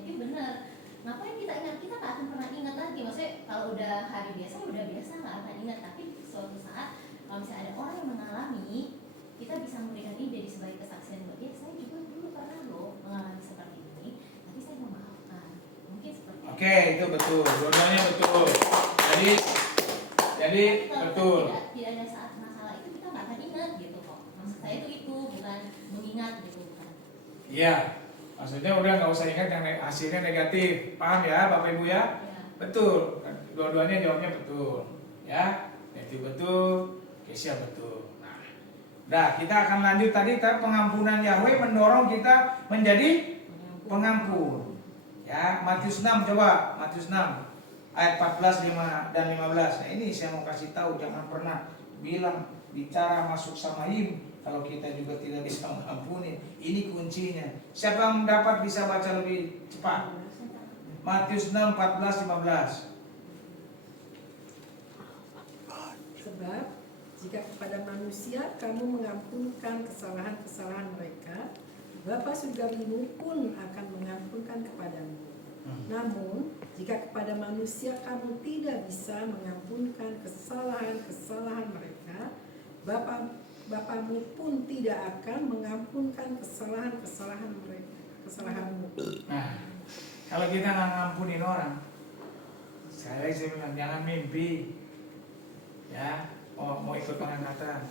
itu benar. Ngapain kita ingat, kita nggak akan pernah ingat lagi. Maksudnya kalau udah hari biasa nggak akan ingat. Tapi suatu saat kalau misalnya ada orang yang mengalami, kita bisa memberikan ini jadi sebagai kesaksian buat dia. Saya juga dulu pernah loh mengalami seperti ini, tapi saya memaafkan. Mungkin seperti itu. Oke, itu betul, dua-duanya betul. Jadi Kalau betul. tidak ada saat masalah itu kita nggak akan ingat gitu kok. Maksud saya itu bukan mengingat gitu bukan. Iya, maksudnya udah nggak usah ingat yang hasilnya negatif, paham ya Bapak Ibu ya? Ya. Betul, dua-duanya jawabnya betul, ya. Itu betul, Kesia betul. Nah, kita akan lanjut tadi pengampunan Yahweh mendorong kita menjadi pengampun. Ya, Matius 6 coba, Matius 6 ayat 14 dan 15. Nah, ini saya mau kasih tahu, jangan pernah bicara masuk Samayim kalau kita juga tidak bisa mengampuni. Ini kuncinya. Siapa yang dapat bisa baca lebih cepat? Matius 6 14 15. Sebab jika kepada manusia kamu mengampunkan kesalahan-kesalahan mereka, Bapa Surgawimu pun akan mengampunkan kepadamu. Namun, jika kepada manusia kamu tidak bisa mengampunkan kesalahan-kesalahan mereka, Bapamu pun tidak akan mengampunkan kesalahan-kesalahan mereka, kesalahanmu. Nah, kalau kita nggak ngampunin orang, saya bilang jangan mimpi, ya, mau ikut pengangkatan.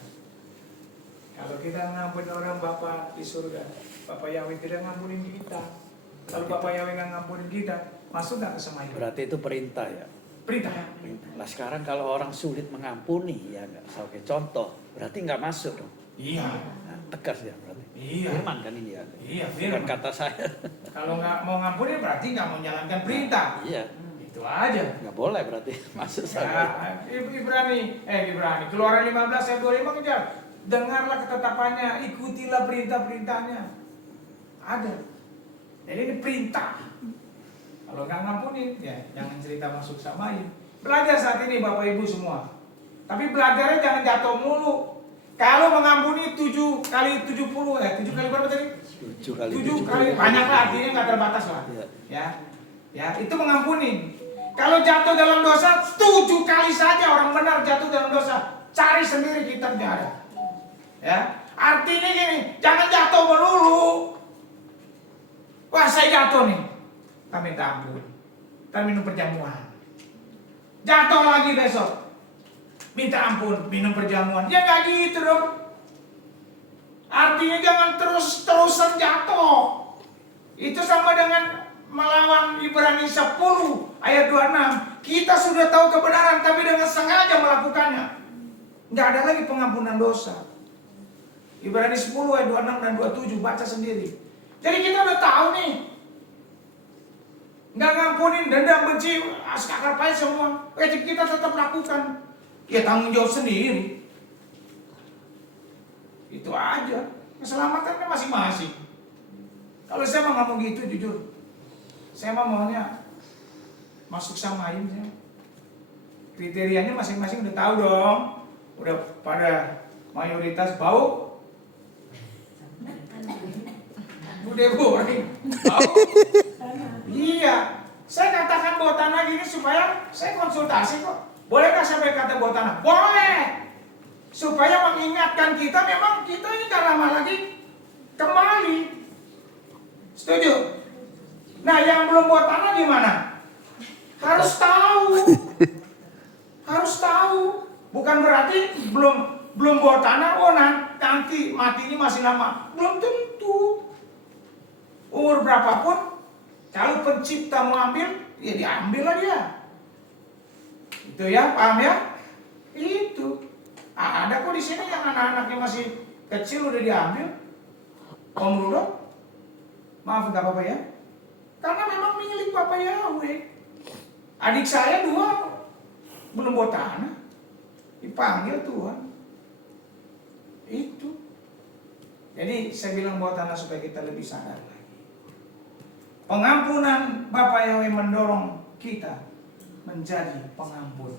Kalau kita ngampunin orang, Bapak di surga, Bapak Yahweh tidak ngampunin kita. Kalau Bapak Yahweh nggak ngampunin kita, masuk nggak ke Samayim? Berarti itu perintah ya. Perintah. Nah sekarang kalau orang sulit mengampuni ya nggak sebagai contoh, berarti nggak masuk dong. Iya. Nah, tegas ya berarti. Iya. Firman kan ini ya. Iya, Bukan firman. kata saya. Kalau nggak mau ngampunin berarti nggak mau menjalankan perintah. Iya. Itu aja. Nggak boleh berarti masuk saya. Ya, Ibrani, Keluaran 15 ayat 25 kejar. Dengarlah ketetapannya, ikutilah perintah-perintahnya. Ada. Jadi ini perintah. Kalau nggak ngampunin, ya jangan cerita masuk Samayim. Belajar saat ini Bapak Ibu semua. Tapi belajarnya jangan jatuh mulu. Kalau mengampuni 7 kali 70, 7 kali berapa tadi? 7 kali 7 kali, banyak lah, artinya nggak terbatas lah. Iya. Ya, itu mengampuni. Kalau jatuh dalam dosa, 7 kali saja orang benar jatuh dalam dosa. Cari sendiri kitabnya ada. Ya, artinya gini, jangan jatuh melulu. Wah, saya jatuh nih. Kita minta ampun. Kita minum perjamuan. Jatuh lagi besok. Minta ampun, minum perjamuan. Ya nggak gitu dong. Artinya jangan terus-terusan jatuh. Itu sama dengan melawan Ibrani 10 ayat 26. Kita sudah tahu kebenaran tapi dengan sengaja melakukannya. Nggak ada lagi pengampunan dosa. Ibrani 10 ayat 26 dan 27 baca sendiri. Jadi kita udah tahu nih. Nggak ngampunin, dendam, benci, akar pahit semua. Kita tetap lakukan. Ya tanggung jawab sendiri. Itu aja. Keselamatannya masing-masing. Kalau saya mah nggak mau gitu jujur. Saya mah maunya masuk sama Ayub. Kriterianya masing-masing udah tahu dong. Udah pada mayoritas bau. Udah boring. Bau. Iya. Saya katakan bau tanah gini supaya saya konsultasi kok. Bolehkah saya berkata bau tanah? Boleh. Supaya mengingatkan kita memang kita ini gak lama lagi kembali. Setuju? Nah, yang belum bau tanah gimana? Harus tahu. Harus tahu. Bukan berarti belum bau tanah, oh nanti matinya masih lama. Belum tentu. Umur berapapun, kalau pencipta mau ambil, ya diambil lah dia. Itu ya, paham ya? Itu. Ada kok di sini yang anak-anaknya masih kecil udah diambil. Om Rudo, maaf nggak apa-apa ya. Karena memang milik Bapak Yahweh. Adik saya 2 belum bawa tanah, dipanggil Tuhan. Itu. Jadi saya bilang bawa tanah supaya kita lebih sadar lagi. Pengampunan Bapak Yahweh mendorong kita menjadi pengampun.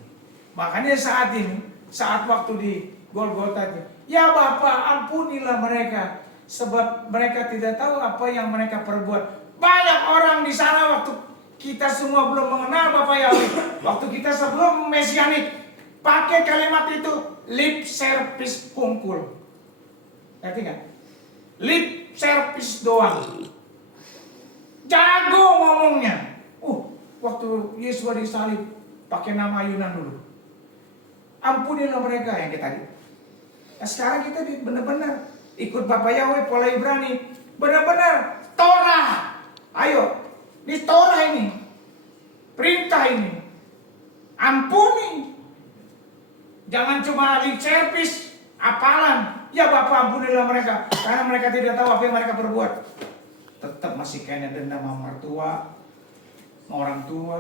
Makanya saat ini, saat waktu di Golgota itu, ya Bapa ampunilah mereka, sebab mereka tidak tahu apa yang mereka perbuat. Banyak orang di sana waktu kita semua belum mengenal Bapak Yahweh, waktu kita sebelum mesianik, pakai kalimat itu lip service pungkul. Ngerti nggak? Lip service doang. Jago ngomongnya. Waktu Yesus disalib pakai nama Yunan dulu. Ampunilah mereka yang kita tadi. Nah, sekarang kita benar-benar ikut Bapak Yahweh pola Ibrani, benar-benar Torah. Ayo, ini Torah ini, perintah ini, ampuni. Jangan cuma lip service, apalan. Ya Bapak ampunilah mereka, karena mereka tidak tahu apa yang mereka perbuat. Tetap masih kayaknya dendam sama mertua, sama orang tua,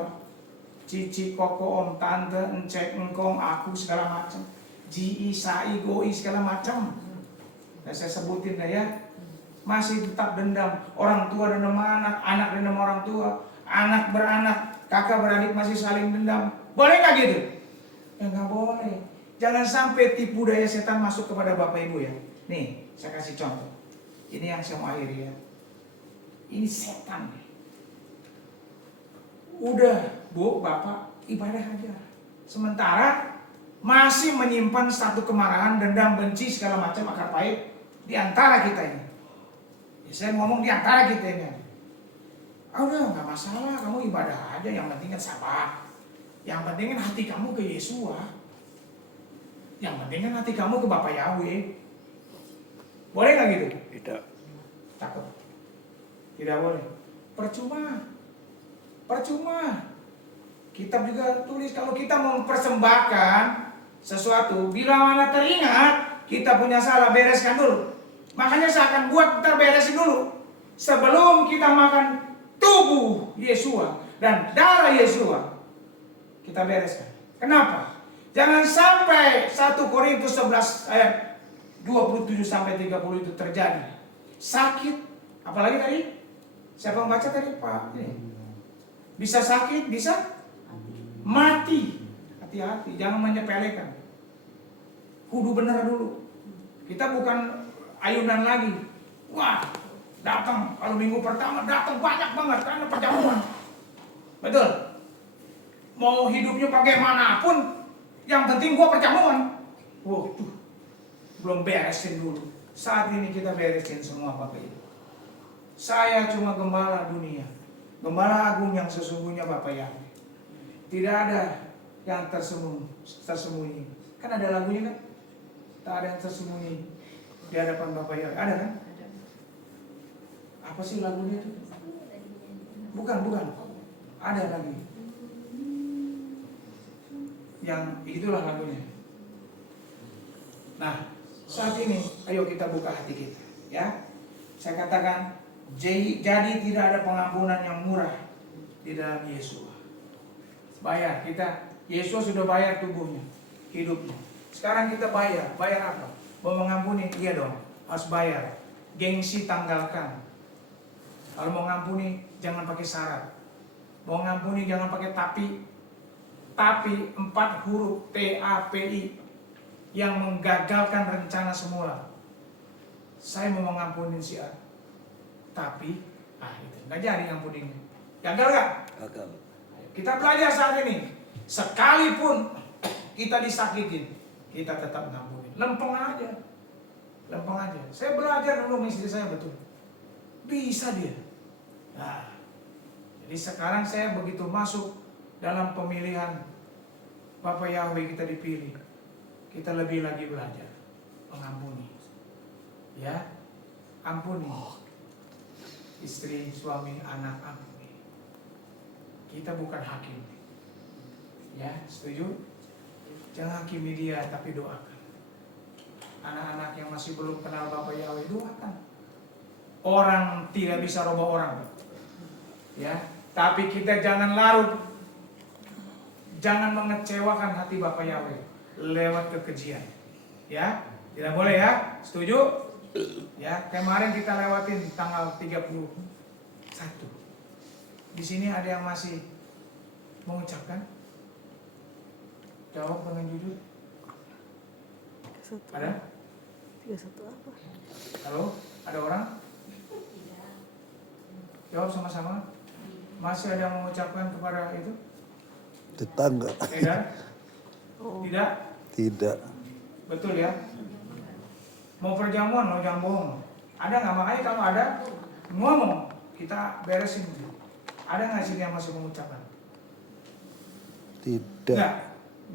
cici, koko, om, tante, encek, engkong, aku, segala macam. Ji, sai, goi, segala macam. Dan saya sebutin dah ya. Masih tetap dendam. Orang tua dendam anak, anak dendam orang tua, anak beranak, kakak beradik masih saling dendam. Boleh nggak gitu? Ya nggak boleh. Jangan sampai tipu daya setan masuk kepada Bapak Ibu ya. Nih, saya kasih contoh. Ini yang saya mau akhiri ya. Ini setan. Udah, Bu, Bapak, ibadah aja. Sementara masih menyimpan satu kemarahan, dendam, benci, segala macam akar pahit di antara kita ini. Ya, saya ngomong di antara kita ini. Udah, nggak masalah, kamu ibadah aja. Yang penting kan sabar. Yang penting kan hati kamu ke Yesus. Yang penting kan hati kamu ke Bapak Yahweh. Boleh nggak gitu? Tidak. Takut. Tidak boleh. Percuma. Kitab juga tulis kalau kita mau mempersembahkan sesuatu, bila mana teringat kita punya salah, bereskan dulu. Makanya saya akan buat ntar beresin dulu. Sebelum kita makan tubuh Yesua dan darah Yesua, kita bereskan. Kenapa? Jangan sampai 1 Korintus 11 ayat 27 sampai 30 itu terjadi. Sakit, apalagi tadi? Siapa yang baca tadi Pak? Ini. Bisa sakit, bisa mati. Hati-hati, jangan menyepelekan. Kudu benar dulu. Kita bukan ayunan lagi. Wah, datang kalau minggu pertama datang banyak banget karena perjamuan. Betul. Mau hidupnya bagaimanapun, yang penting gua perjamuan. Tuh, belum beresin dulu. Saat ini kita beresin semua Bapak Ibu. Saya cuma gembala dunia, gembala agung yang sesungguhnya Bapak Yahweh. Tidak ada yang tersembunyi. Kan ada lagunya kan? Tak ada yang tersembunyi di hadapan Bapak Yahweh. Ada kan? Apa sih lagunya itu? Bukan. Ada lagi. Yang itulah lagunya. Nah, saat ini ayo kita buka hati kita, ya. Saya katakan jadi tidak ada pengampunan yang murah di dalam Yesus. Bayar kita, Yesus sudah bayar tubuhnya, hidupnya. Sekarang kita bayar apa? Mau mengampuni? Iya dong, harus bayar. Gengsi tanggalkan. Kalau mau ngampuni jangan pakai syarat. Mau ngampuni jangan pakai tapi. Tapi 4 huruf TAPI yang menggagalkan rencana semula. Saya mau mengampuni si A, tapi itu nggak jadi ngampuninnya. Gagal nggak? Gagal. Kita belajar saat ini. Sekalipun kita disakitin, kita tetap ngampunin. Lempeng aja. Lempeng aja. Saya belajar dulu sama istri saya betul. Bisa dia. Nah, jadi sekarang saya begitu masuk dalam pemilihan Bapak Yahweh kita dipilih, kita lebih lagi belajar mengampuni. Ya, ampuni. Istri, suami, anak, ampuni. Kita bukan hakim. Ya, setuju? Jangan hakimi dia, tapi doakan. Anak-anak yang masih belum kenal Bapak Yahweh, doakan. Orang tidak bisa rubah orang. Ya, tapi kita jangan larut. Jangan mengecewakan hati Bapak Yahweh lewat kekejian. Ya, tidak boleh ya. Setuju? Ya, kemarin kita lewatin tanggal 31. Di sini ada yang masih mengucapkan? Jawab dengan jujur. Ada? 31 apa? Halo? Ada orang? Jawab sama-sama. Masih ada yang mengucapkan kepada itu? Tetangga. Tidak? Tidak? Tidak. Betul ya? Mau perjamuan, mau jangan bohong. Ada nggak? Makanya kalau ada, ngomong. Kita beresin. Ada nggak sih yang masih mengucapkan? Tidak.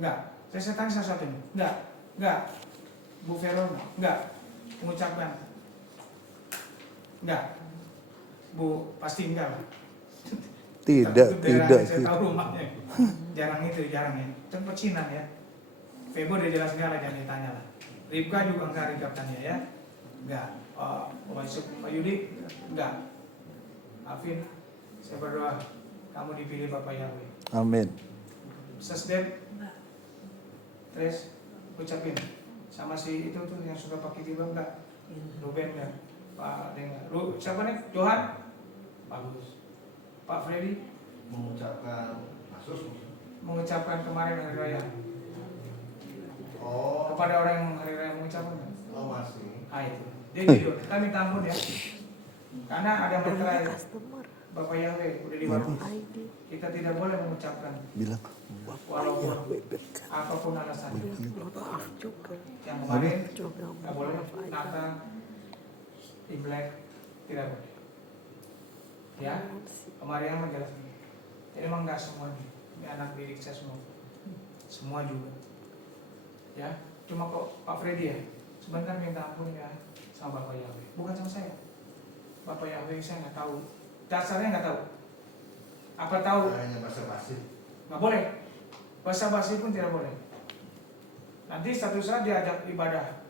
Enggak. Saya tanya satu ini. Enggak. Bu Verona, enggak. Mengucapkan. Enggak. Bu, pasti enggak. Tidak. Saya tahu rumahnya. Jarang ya. Itu pecinan ya. Febo udah jelas enggak lah, jangan ditanya lah. Ribka juga enggak, Ribka tanya ya. Enggak. Pak Yudi, enggak. Afin, saya berdoa kamu dipilih Bapak Yahweh. Amin. Sesdem, Tres, ucapin sama si itu tuh yang suka pakai jilbab enggak? Ruben enggak? Pak Dengar. Siapa nih? Johan? Bagus. Pak Freddy mengucapkan kemarin hari raya. Kepada orang yang hari raya mengucapkan. Masih. Itu. Dia jujur. Kita minta ampun ya. Karena ada bercerai. Bapak Yahweh udah di warung. Kita tidak boleh mengucapkan. Bilang Walaupun apapun alasannya. Yang kemarin nggak boleh. Natal, Imlek tidak boleh. Ya, kemarin yang menjelaskan. Jadi emang nggak semuanya. Ini anak didik saya semua juga. Ya, cuma kok Pak Freddy ya. Sebentar minta ampun ya sama Bapak Yahweh. Bukan sama saya. Bapak Yahweh saya nggak tahu. Dasarnya nggak tahu. Apa tahu? Hanya basa-basi. Nggak boleh. Basa-basi pun tidak boleh. Nanti satu saat diajak ibadah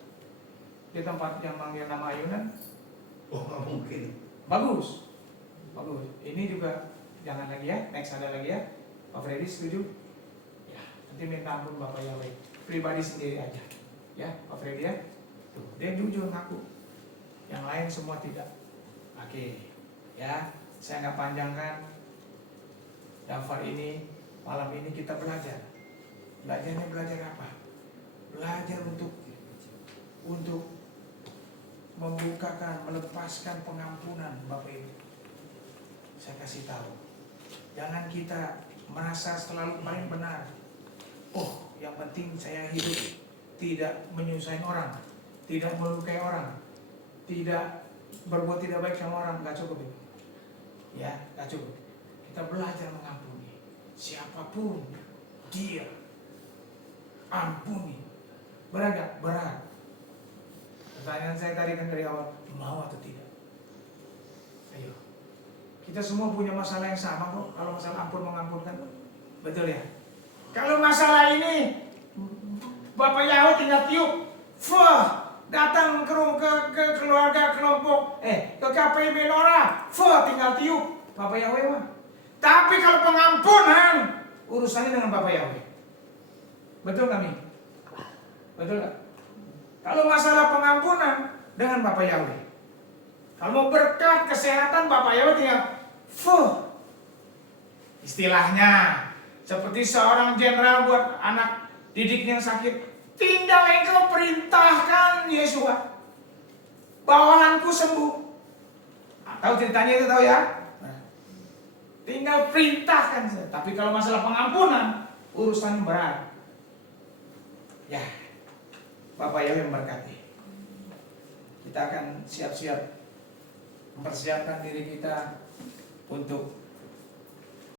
di tempat yang manggil nama ayunan. Nggak mungkin. Bagus. Ini juga jangan lagi ya. Next ada lagi ya. Pak Freddy setuju? Ya. Nanti minta ampun Bapak Yahweh. Pribadi sendiri aja. Ya, Pak Freddy ya. Tuh, dia jujur ngaku. Yang lain semua tidak. Oke. Ya, saya nggak panjangkan. Daftar ini, malam ini kita belajar. Belajarnya belajar apa? Belajar untuk membukakan, melepaskan pengampunan Bapak Ibu. Saya kasih tahu. Jangan kita merasa selalu paling benar. Oh, yang penting saya hidup tidak menyusahin orang, tidak melukai orang, tidak berbuat tidak baik sama orang, nggak cukup itu. Ya, nggak cukup. Kita belajar mengampuni siapapun dia, ampuni. Berat gak? Berat. Pertanyaan saya tadi kan dari awal, mau atau tidak? Ayo, kita semua punya masalah yang sama kok. Kalau masalah ampun mengampunkan, betul ya? Kalau masalah ini Bapak Yahweh tinggal tiup, datang ke keluarga kelompok, ke KPI Menora, tinggal tiup Bapak Yahweh mah. Tapi kalau pengampunan urusannya dengan Bapak Yahweh. Betul nggak Mi? Betul nggak? Kalau masalah pengampunan dengan Bapak Yahweh. Kalau mau berkat kesehatan Bapak Yahweh tinggal istilahnya seperti seorang jenderal buat anak didiknya yang sakit, tinggal engkau perintahkan Yesua, bawahanku sembuh. Tahu ceritanya itu, tahu ya? Nah, tinggal perintahkan saja. Tapi kalau masalah pengampunan, urusan berat. Ya, Bapak Yahweh memberkati. Kita akan siap-siap mempersiapkan diri kita untuk